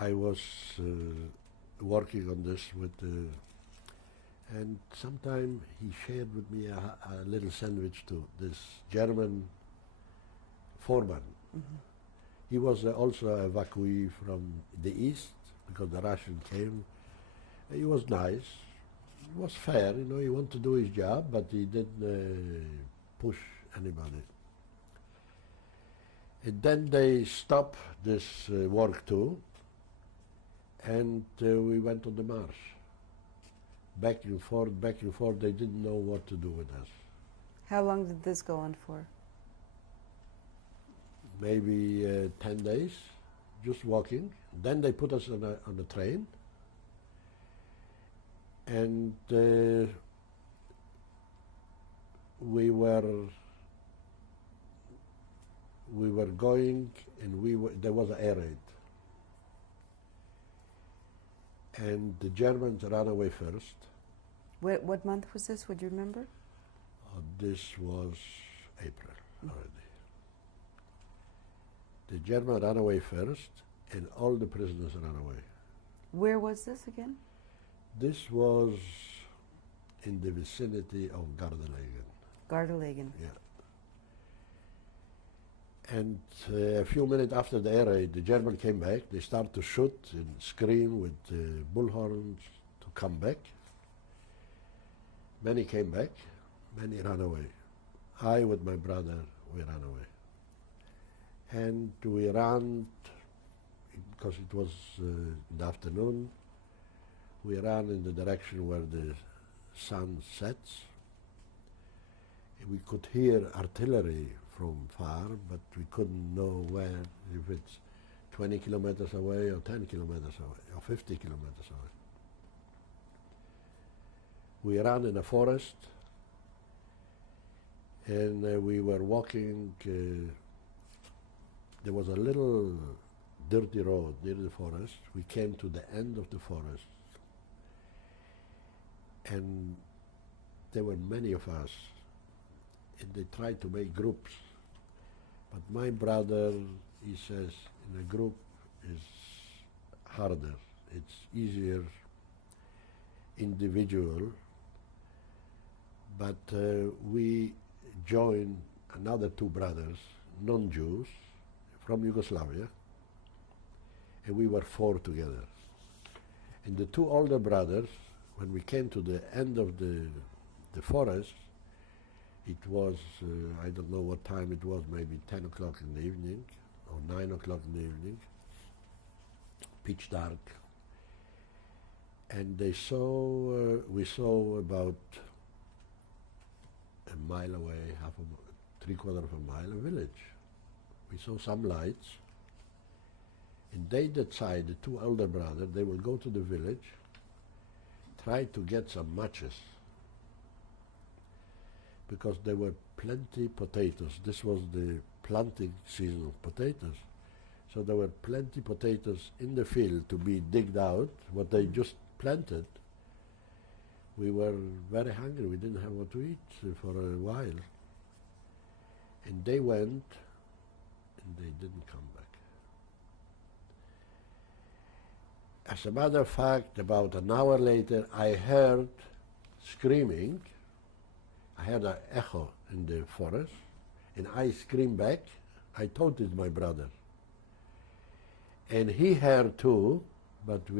I was working on this with, and sometime he shared with me a little sandwich to this German foreman. Mm-hmm. He was also an evacuee from the east because the Russian came. He was nice. He was fair, you know, he wanted to do his job, but he didn't push anybody. And then they stopped this work too, and we went on the march. Back and forth, they didn't know what to do with us. How long did this go on for? Maybe 10 days, just walking. Then they put us on a train, and we were going, and there was an air raid. And the Germans ran away first. What month was this? Would you remember? This was April already. The Germans ran away first, and all the prisoners ran away. Where was this again? This was in the vicinity of Gardelegen. Gardelegen. Yeah. And a few minutes after the air raid, the Germans came back. They started to shoot and scream with bullhorns to come back. Many came back, many ran away. I, with my brother, we ran away. And we ran, because it was in the afternoon, we ran in the direction where the sun sets. We could hear artillery from far, but we couldn't know where, if it's 20 kilometers away or 10 kilometers away or 50 kilometers away. We ran in a forest, and we were walking. There was a little dirty road near the forest. We came to the end of the forest, and there were many of us, and they tried to make groups. But my brother, he says, in a group is harder. It's easier individual. But we joined another two brothers, non-Jews, from Yugoslavia, and we were 4 together. And the 2 older brothers, when we came to the end of the forest, it was, I don't know what time it was, maybe 10 o'clock in the evening, or 9 o'clock in the evening, pitch dark. And they saw, we saw about a mile away, 3/4 of a mile, a village. We saw some lights, and they decided, the 2 elder brothers, they will go to the village, try to get some matches, because there were plenty potatoes. This was the planting season of potatoes. So there were plenty potatoes in the field to be digged out, what they just planted. We were very hungry. We didn't have what to eat for a while. And they went, and they didn't come back. As a matter of fact, about an hour later, I heard screaming. I heard an echo in the forest, and I screamed back. I thought it's my brother. And he heard too, but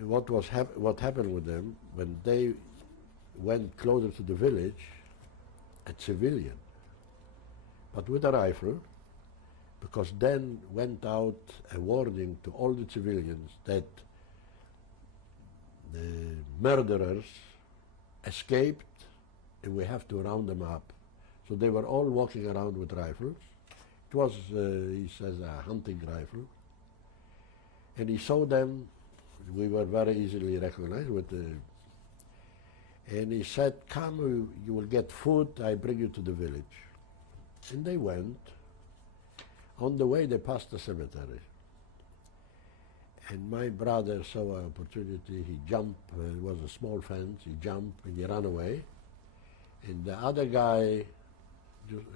what happened with them, when they went closer to the village, a civilian, but with a rifle, because then went out a warning to all the civilians that the murderers escaped and we have to round them up. So they were all walking around with rifles. It was, he says, a hunting rifle. And he saw them. We were very easily recognized with the, and he said, come, you will get food, I bring you to the village. And they went. On the way, they passed the cemetery. And my brother saw an opportunity. He jumped, it was a small fence, he jumped and he ran away. And the other guy just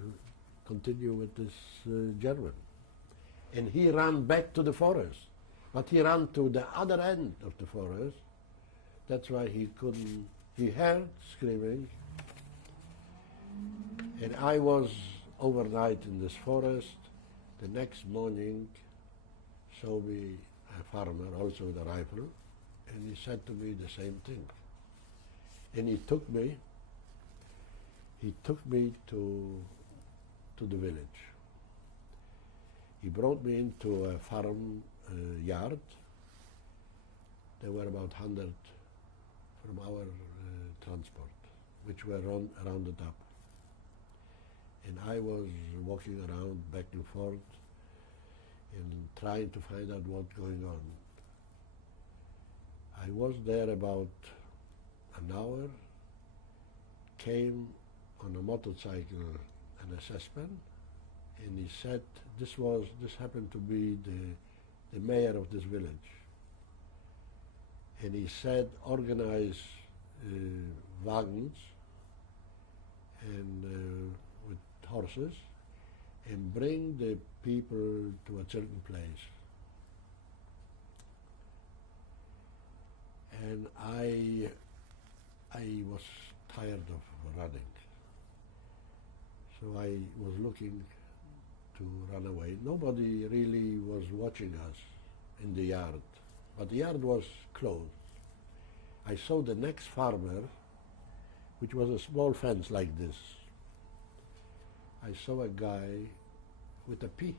continued with this German. And he ran back to the forest. But he ran to the other end of the forest. That's why he couldn't, he heard screaming. And I was overnight in this forest. The next morning, saw me a farmer, also with a rifle, and he said to me the same thing. And he took me to the village. He brought me into a farm yard. There were about 100 from our transport, which were rounded up. And I was walking around back and forth and trying to find out what's going on. I was there about an hour, came on a motorcycle an assessment, and he said this happened to be the mayor of this village. And he said organize wagons and with horses and bring the people to a certain place. And I was tired of running. So I was looking to run away. Nobody really was watching us in the yard, but the yard was closed. I saw the next farmer, which was a small fence like this. I saw a guy with a P.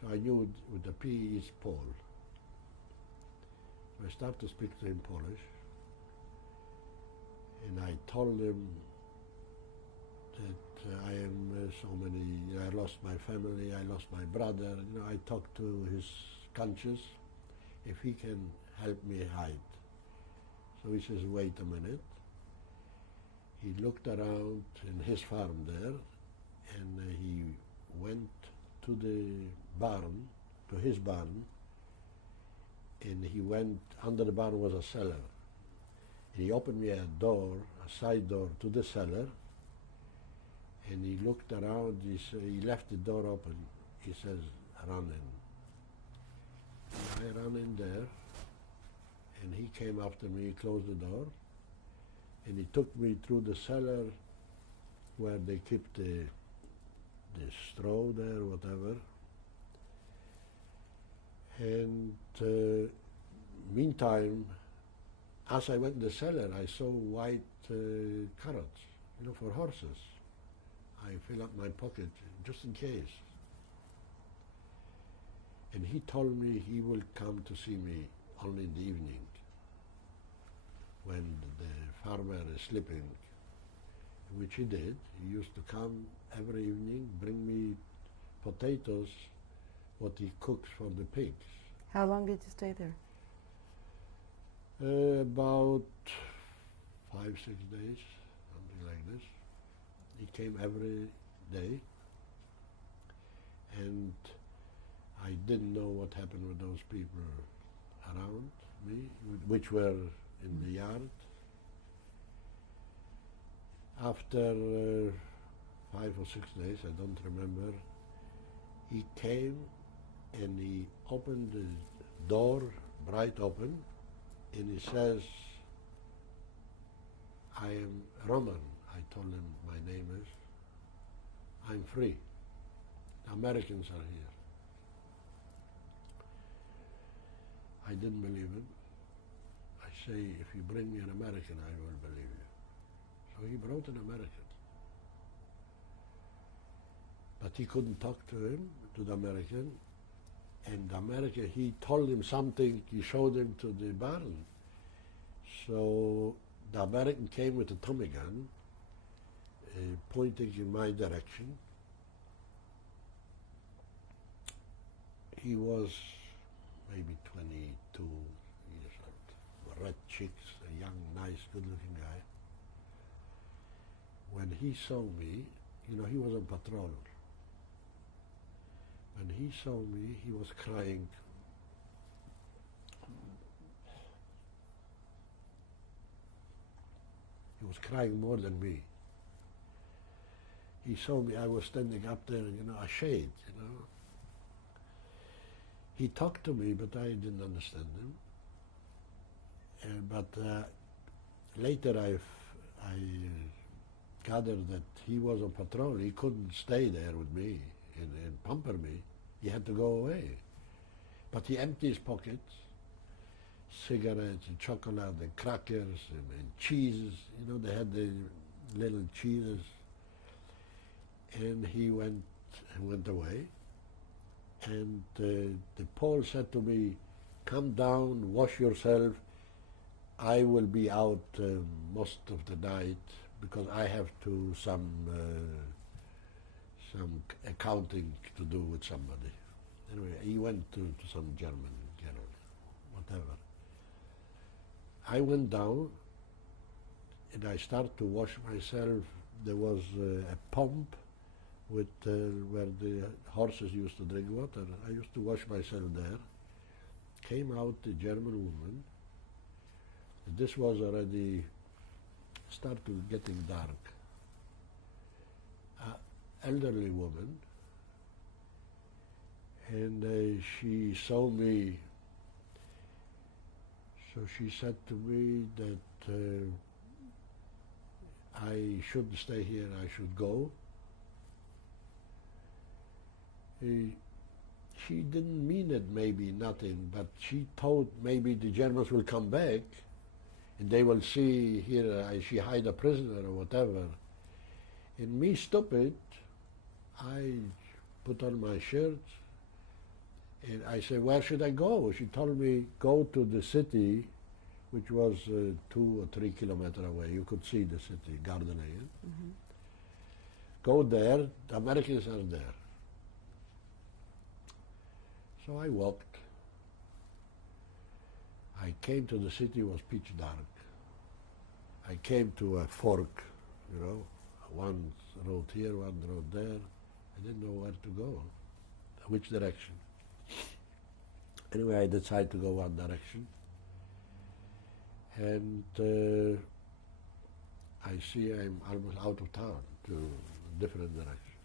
So I knew with the P is Paul. So I started to speak to him Polish, and I told him that I lost my family, I lost my brother. You know, I talked to his conscience if he can help me hide. So he says, wait a minute. He looked around in his farm there, and he went to the barn, to his barn, and he went, under the barn was a cellar. And he opened me a door, a side door to the cellar, and he looked around, he left the door open. He says, run in. And I ran in there, and he came after me, he closed the door, and he took me through the cellar where they keep the straw there, whatever. And meantime, as I went in the cellar, I saw white carrots, you know, for horses. I fill up my pocket just in case. And he told me he will come to see me only in the evening, when the farmer is sleeping, which he did. He used to come every evening, bring me potatoes, what he cooks for the pigs. How long did you stay there? About 5-6 days, something like this. He came every day, and I didn't know what happened with those people around me, which were in the yard. After 5 or 6 days, I don't remember, he came and he opened the door, bright open, and he says, I am Roman. I told him my name is. I'm free. The Americans are here. I didn't believe him. I say, if you bring me an American, I will believe you. So he brought an American. But he couldn't talk to him, to the American. And the American, he told him something, he showed him to the barn. So the American came with a Tommy gun, pointing in my direction. He was maybe 22 years old, red cheeks, a young, nice, good-looking guy. When he saw me, you know, he was on patrol. When he saw me, he was crying. He was crying more than me. he saw me, I was standing up there, a shade, He talked to me, but I didn't understand him. But later I gathered that he was on patrol. He couldn't stay there with me and pamper me. He had to go away. But he emptied his pockets, cigarettes and chocolate and crackers and cheeses. They had the little cheeses. And he went away. And the Pole said to me, "Come down, wash yourself. I will be out most of the night because I have some accounting to do with somebody." Anyway, he went to some German girl, whatever. I went down and I started to wash myself. There was a pump with where the horses used to drink water. I used to wash myself there. Came out a German woman. This was already started getting dark. Elderly woman, and she saw me. So she said to me that I shouldn't stay here, I should go. She didn't mean it, maybe nothing, but she thought maybe the Germans will come back and they will see here she hide a prisoner or whatever. And me, stupid, I put on my shirt and I said, "Where should I go?" She told me, "Go to the city," which was 2 or 3 kilometers away. You could see the city, Garden Lane. Mm-hmm. Go there, the Americans are there. So I walked. I came to the city, it was pitch dark. I came to a fork, one road here, one road there. I didn't know where to go, which direction. Anyway, I decided to go one direction. And I see I'm almost out of town to a different direction.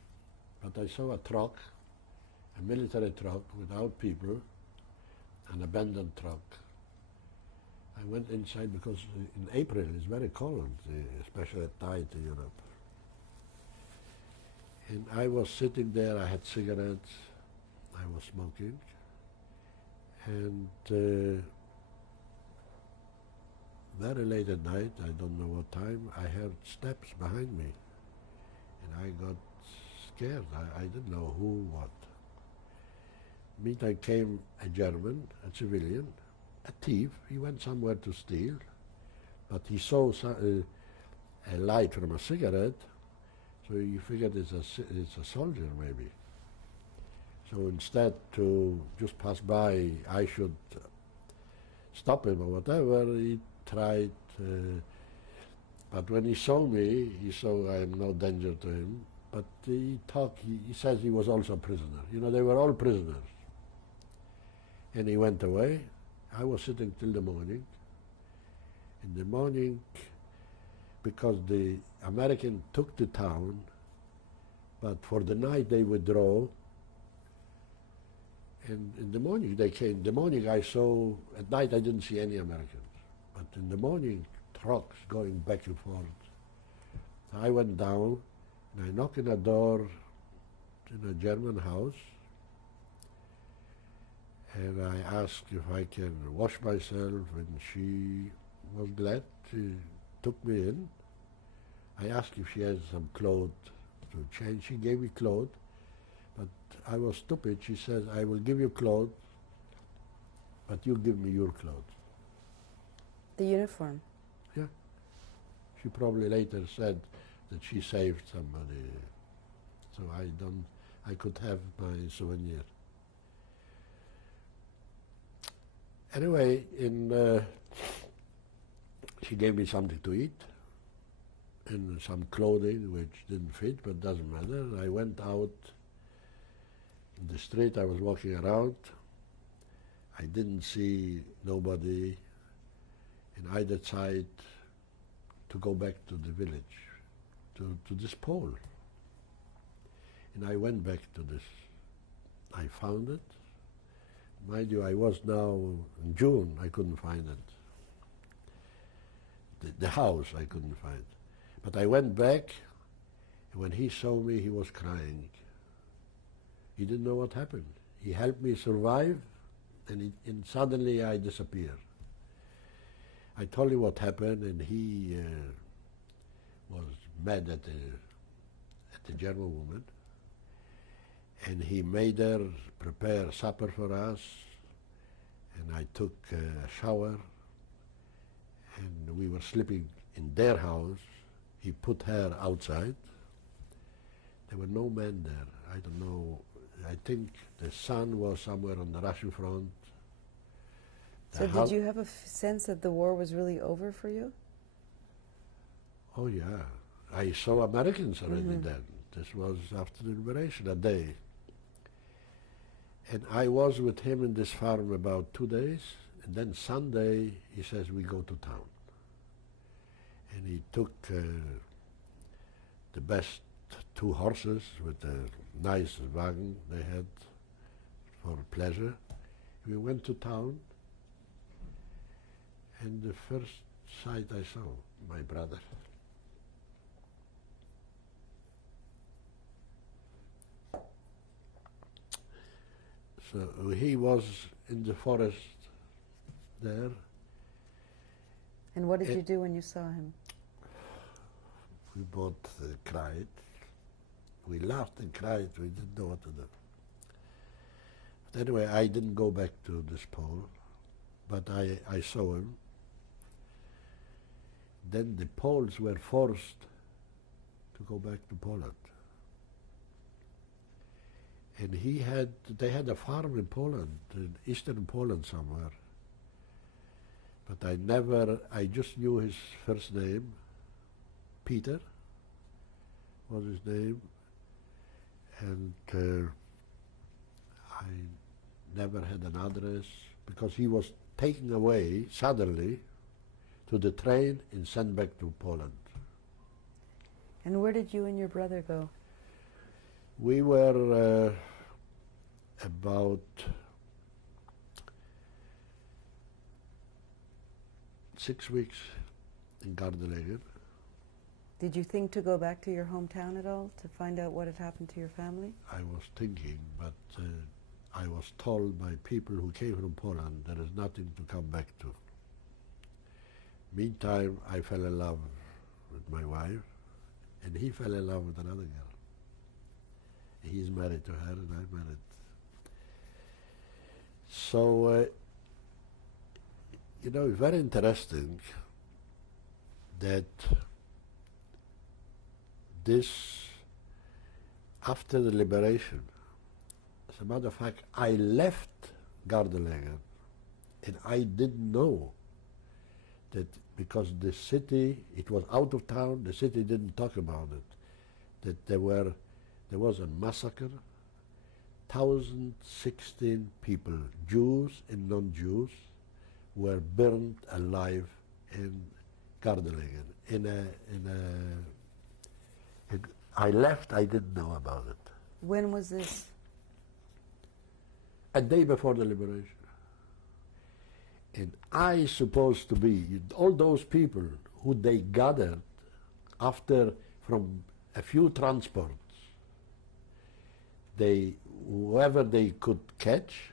But I saw a truck, a military truck without people, an abandoned truck. I went inside because in April it's very cold, especially at night in Europe. And I was sitting there, I had cigarettes, I was smoking, and very late at night, I don't know what time, I heard steps behind me. And I got scared, I didn't know who, what. Meantime came a German, a civilian, a thief. He went somewhere to steal, but he saw a light from a cigarette, so he figured it's a soldier maybe. So instead to just pass by, I should stop him or whatever, he tried, but when he saw me, he saw I am no danger to him, but he says he was also a prisoner. They were all prisoners. And he went away. I was sitting till the morning. In the morning, because the American took the town, but for the night they withdraw. And in the morning they came. In the morning I saw, at night I didn't see any Americans. But in the morning, trucks going back and forth. So I went down and I knocked on a door in a German house. And I asked if I can wash myself, and she was glad. She took me in. I asked if she has some clothes to change. She gave me clothes, but I was stupid. She says, "I will give you clothes, but you give me your clothes." The uniform? Yeah. She probably later said that she saved somebody, so I could have my souvenir. Anyway, she gave me something to eat and some clothing which didn't fit, but doesn't matter. I went out in the street, I was walking around. I didn't see nobody, and I decided to go back to the village, to this pole. And I went back to this. I found it. Mind you, I was now in June, I couldn't find it. The house I couldn't find. But I went back, and when he saw me, he was crying. He didn't know what happened. He helped me survive, and suddenly I disappeared. I told him what happened, and he was mad at the German woman. And he made her prepare supper for us, and I took a shower, and we were sleeping in their house. He put her outside. There were no men there. I don't know. I think the son was somewhere on the Russian front. So did you have a sense that the war was really over for you? Oh yeah. I saw Americans already then. This was after the liberation, a day. And I was with him in this farm about 2 days, and then Sunday he says, we go to town. And he took the best 2 horses with a nice wagon they had for pleasure. We went to town, and the first sight I saw, my brother. So he was in the forest there. And what did you do when you saw him? We both cried. We laughed and cried. We didn't know what to do. But anyway, I didn't go back to this Pole, but I saw him. Then the Poles were forced to go back to Poland. And they had a farm in Poland, in eastern Poland somewhere. But I just knew his first name. Peter was his name. And I never had an address because he was taken away suddenly to the train and sent back to Poland. And where did you and your brother go? We were about 6 weeks in Gardelegen. Did you think to go back to your hometown at all to find out what had happened to your family? I was thinking, but I was told by people who came from Poland there is nothing to come back to. Meantime, I fell in love with my wife, and he fell in love with another girl. He's married to her, and I'm married. So, it's very interesting that this, after the liberation, as a matter of fact, I left Gardelegen, and I didn't know that because the city, it was out of town, the city didn't talk about it, that there was a massacre, 1,016 people, Jews and non-Jews, were burned alive in Gardelegen. I left, I didn't know about it. When was this? A day before the liberation. And I supposed to be, all those people who they gathered after, from a few transports, whoever they could catch,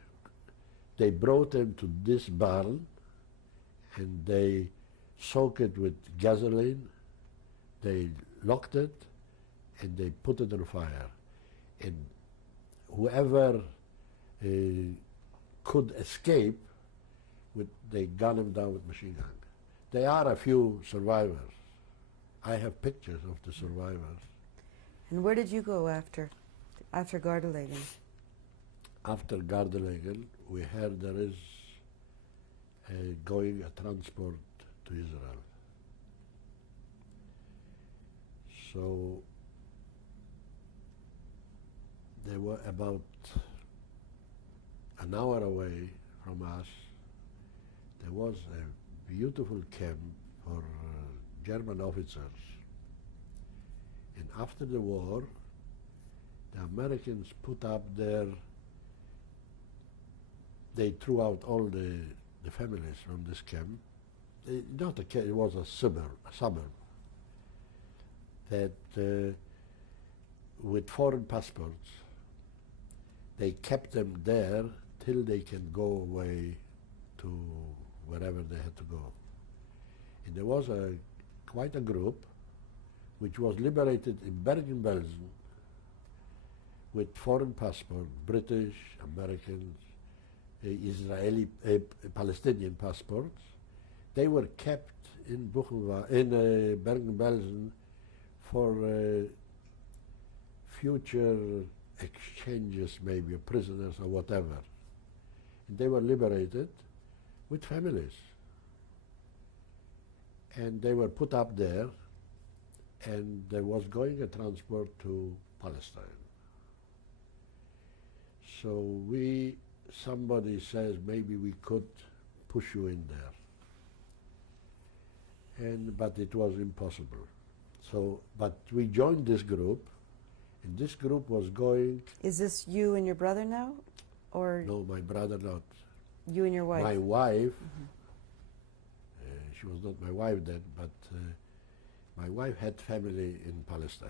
they brought them to this barn, and they soaked it with gasoline, they locked it, and they put it on fire. And whoever could escape, they gunned him down with machine gun. There are a few survivors. I have pictures of the survivors. And where did you go after Gardelegen? After Gardelegen, we heard there is going a transport to Israel. So they were about an hour away from us. There was a beautiful camp for German officers. And after the war, The Americans put up their, they threw out all the families from this camp. Not a camp, it was a suburb that with foreign passports, they kept them there till they can go away to wherever they had to go. And there was quite a group which was liberated in Bergen-Belsen with foreign passport, British, Americans, Israeli, Palestinian passports. They were kept in Bergen-Belsen for future exchanges, maybe of prisoners or whatever. And they were liberated with families. And they were put up there, and there was going a transport to Palestine. So somebody says maybe we could push you in there. But it was impossible. So, but we joined this group, and this group was going. Is this you and your brother now, or No, my brother not. you and your wife? My wife. She was not my wife then, but my wife had family in Palestine.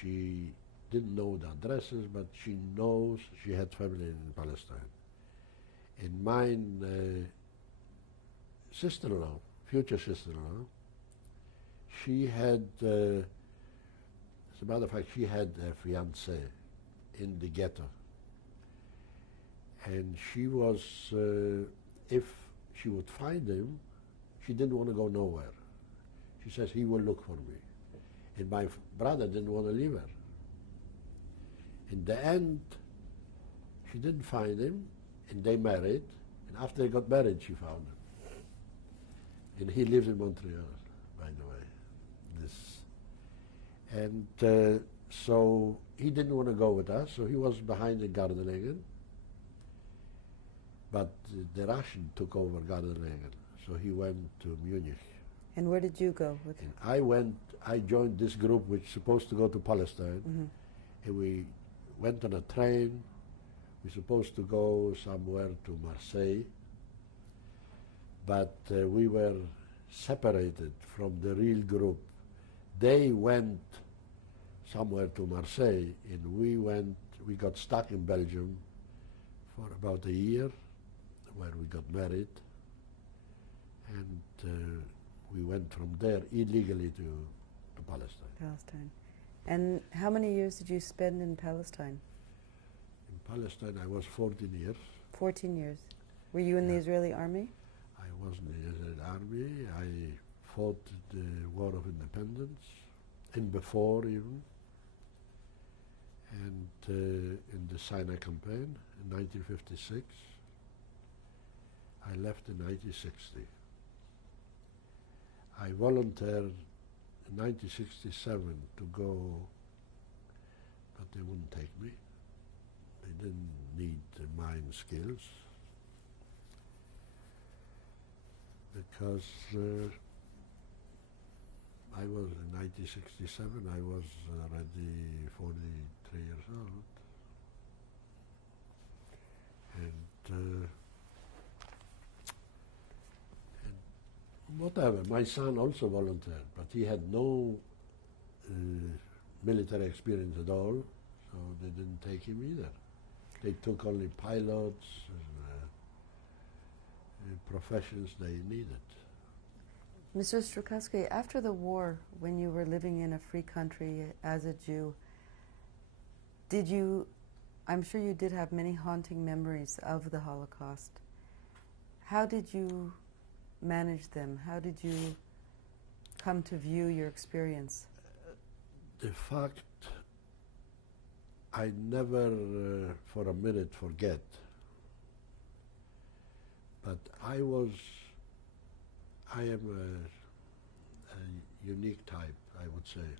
She didn't know the addresses, but she knows she had family in Palestine. And mine sister-in-law, future sister-in-law, she had, as a matter of fact, she had a fiancé in the ghetto. And she was, if she would find him, she didn't want to go nowhere. She says, he will look for me. And my brother didn't want to leave her. In the end, she didn't find him, and they married. And after they got married, she found him. And he lives in Montreal, by the way. And so he didn't want to go with us, so he was behind in Gardelegen. But the Russian took over Gardelegen, so he went to Munich. And where did you go with him? And I joined this group which was supposed to go to Palestine. Mm-hmm. And we went on a train. We were supposed to go somewhere to Marseille. But we were separated from the real group. They went somewhere to Marseille, and we got stuck in Belgium for about a year, where we got married, and we went from there illegally to Palestine. Palestine. And how many years did you spend in Palestine? In Palestine I was 14 years. 14 years. Were you in the Israeli army? I was in the Israeli army. I fought the War of Independence, and before even, and in the Sinai campaign in 1956. I left in 1960. I volunteered in 1967 to go, but they wouldn't take me. They didn't need mine skills because I was in 1967, I was already 43 years old. And whatever, my son also volunteered, but he had no military experience at all, so they didn't take him either. They took only pilots and professions they needed. Mr. Strykowski, after the war, when you were living in a free country as a Jew, I'm sure you did have many haunting memories of the Holocaust. How did you manage them? How did you come to view your experience? The fact I never for a minute forget, but I am a unique type, I would say.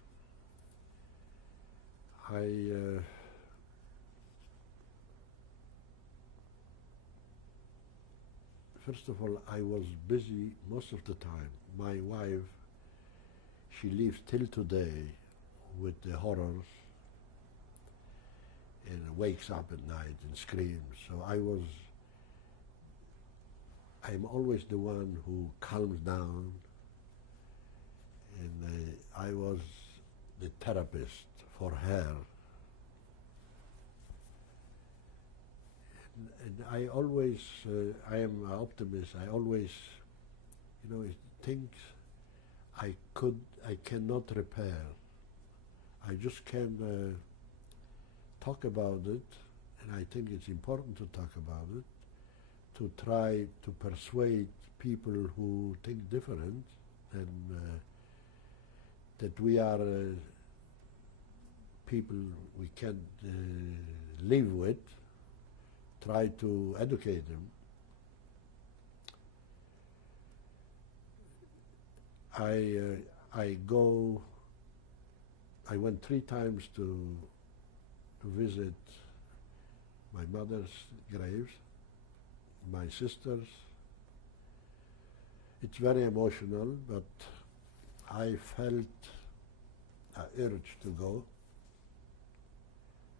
First of all, I was busy most of the time. My wife, she lives till today with the horrors and wakes up at night and screams. So I'm always the one who calms down, and I was the therapist for her. And I always, I am an optimist. I always, things I cannot repair. I just can talk about it, and I think it's important to talk about it, to try to persuade people who think different, and that we are people we can live with, try to educate them. I went 3 times to visit my mother's graves, my sister's. It's very emotional, but I felt an urge to go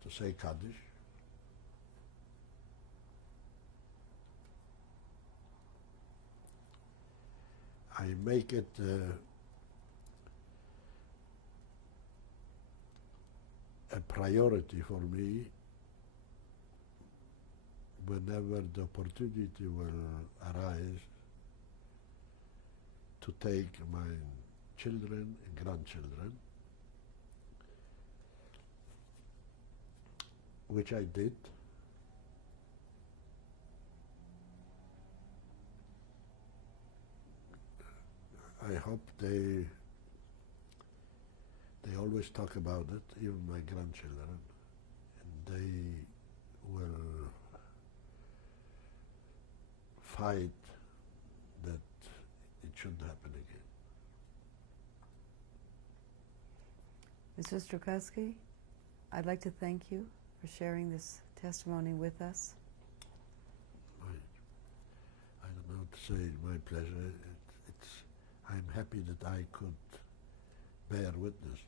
to say Kaddish. I make it a priority for me whenever the opportunity will arise to take my children and grandchildren, which I did. I hope they always talk about it, even my grandchildren, and they will fight that it shouldn't happen again. Mr. Strykowski, I'd like to thank you for sharing this testimony with us. I don't know what to say. It's my pleasure. I'm happy that I could bear witness